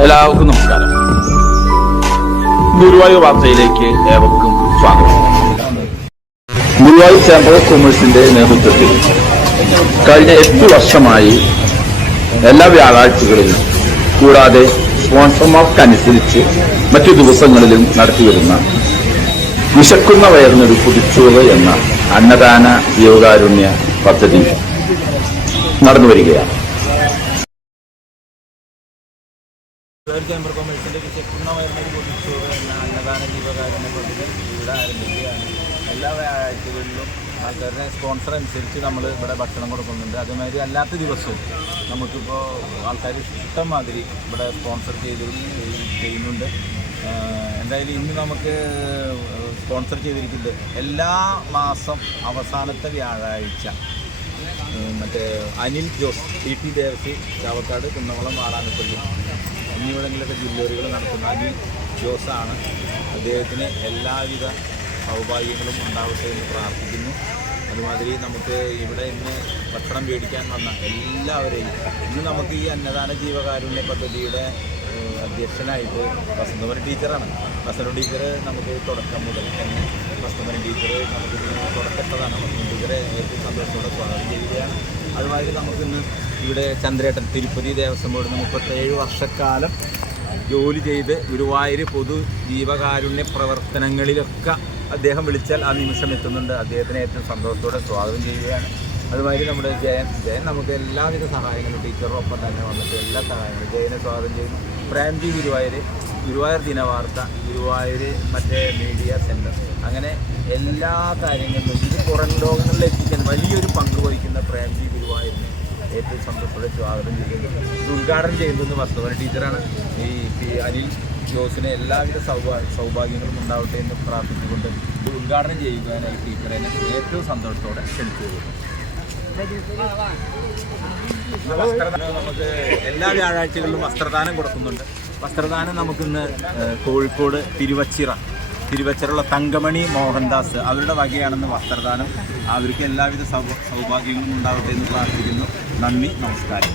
എല്ലാവർക്കും നമസ്കാരം. ഗുരുവായൂർ വാർത്തയിലേക്ക് ഏവർക്കും സ്വാഗതം. ഗുരുവായൂർ ചേംബർ ഓഫ് കൊമേഴ്സിന്റെ നേതൃത്വത്തിൽ കഴിഞ്ഞ 8 വർഷമായി എല്ലാ വ്യാഴാഴ്ചകളിലും കൂടാതെ സ്പോൺസർമാർക്കനുസരിച്ച് മറ്റു ദിവസങ്ങളിലും നടത്തിവരുന്ന വിശക്കുന്ന വയറിനൊരു കുതിച്ചോറ് എന്ന അന്നദാന ജീവകാരുണ്യ പദ്ധതി നടന്നുവരികയാണ്. ചേംബർ കൊമേഴ്സിൻ്റെ വിശക്കുന്ന വയറിനൊരു കുതിച്ചോറ് എന്ന അന്നദാന ജീവകാരുണ്യ പദ്ധതി ഇവിടെ ആരംഭിക്കുകയാണ്. എല്ലാ വ്യാഴാഴ്ചകളിലും ആൾക്കാരുടെ സ്പോൺസർ അനുസരിച്ച് നമ്മൾ ഇവിടെ ഭക്ഷണം കൊടുക്കുന്നുണ്ട്. അതേമാതിരി അല്ലാത്ത ദിവസവും നമുക്കിപ്പോൾ ആൾക്കാർ ഇഷ്ടംമാതിരി ഇവിടെ സ്പോൺസർ ചെയ്യുന്നുണ്ട്. എന്തായാലും ഇന്ന് നമുക്ക് സ്പോൺസർ ചെയ്തിരിക്കുന്നത് എല്ലാ മാസം അവസാനത്തെ വ്യാഴാഴ്ച മറ്റേ അനിൽ ജോസ് ടി ദേവസി ചാവക്കാട് കുന്നംകുളം വാടാനപ്പള്ളി എന്നിവിടങ്ങളിലൊക്കെ ജില്ലകളിൽ നടത്തുന്ന അനിൽ ജോസാണ്. അദ്ദേഹത്തിന് എല്ലാവിധ സൗഭാഗ്യങ്ങളും ഉണ്ടാവട്ടെ എന്ന് പ്രാർത്ഥിക്കുന്നു. അതുമാതിരി നമുക്ക് ഇവിടെ ഇന്ന് ഭക്ഷണം മേടിക്കാൻ വന്ന എല്ലാവരെയും ഇന്ന് നമുക്ക് ഈ അന്നദാന ജീവകാരുണ്യ പദ്ധതിയുടെ അധ്യക്ഷനായിട്ട് വസന്തമണി ടീച്ചറാണ്. വസന്തമണി ടീച്ചർ നമുക്ക് തുടക്കം മുതൽ തന്നെ വസന്തമണി ടീച്ചർ നമുക്ക് തുടക്കപ്പെട്ടതാണ്. വസന്തമണി ടീച്ചറെ ഏറ്റവും സന്തോഷത്തോടെ സ്വാഗതം ചെയ്യുകയാണ്. അതുമാതിരി നമുക്കിന്ന് ഇവിടെ ചന്ദ്രേട്ടൻ തിരുപ്പതി ദേവസ്വം ബോർഡിൽ 37 വർഷക്കാലം ജോലി ചെയ്ത് ഗുരുവായൂർ പൊതു ജീവകാരുണ്യ പ്രവർത്തനങ്ങളിലൊക്കെ അദ്ദേഹം വിളിച്ചാൽ ആ നിമിഷം എത്തുന്നുണ്ട്. അദ്ദേഹത്തിനെ ഏറ്റവും സന്തോഷത്തോടെ സ്വാഗതം ചെയ്യുകയാണ്. അതുമാതിരി നമ്മുടെ ജയൻ നമുക്ക് എല്ലാവിധ സഹായങ്ങളും ടീച്ചറോടൊപ്പം തന്നെ വന്നിട്ട് എല്ലാ സഹായങ്ങളും ജയനെ സ്വാഗതം ചെയ്യുന്നു. പ്രേംജി ഗുരുവായൂർ ദിനവാർത്ത, ഗുരുവായൂർ മറ്റേ മീഡിയ സെൻറ്റർ, അങ്ങനെ എല്ലാ കാര്യങ്ങളിലും ഇത് പുറം ലോകങ്ങളിൽ എത്തിക്കാൻ വലിയൊരു പങ്ക് വഹിക്കുന്ന പ്രേംജി ഗുരുവായൂരിനെ ഏറ്റവും സന്തോഷത്തോടെ സ്വാഗതം ചെയ്യുന്നു. ഇത് ഉദ്ഘാടനം ചെയ്യുന്നത് വസന്തമണി ടീച്ചറാണ്. ഈ അനിൽ ജോസിന് എല്ലാവിധ സൗഭാഗ്യങ്ങളും ഉണ്ടാവട്ടെ എന്ന് പ്രാർത്ഥിച്ചുകൊണ്ട് ഇത് ഉദ്ഘാടനം ചെയ്യുവാനായി ടീച്ചറെ ഏറ്റവും സന്തോഷത്തോടെ ക്ഷണിച്ചു. നമുക്ക് എല്ലാ വ്യാഴാഴ്ചകളിലും വസ്ത്രദാനം കൊടുക്കുന്നുണ്ട്. വസ്ത്രദാനം നമുക്കിന്ന് കോഴിക്കോട് തിരുവച്ചിറുള്ള തങ്കമണി മോഹൻദാസ് അവരുടെ വകയാണെന്ന് വസ്ത്രദാനം. അവർക്ക് എല്ലാവിധ സൗഭാഗ്യങ്ങളും ഉണ്ടാവട്ടെ എന്ന് പ്രാർത്ഥിക്കുന്നു. നന്ദി, നമസ്കാരം.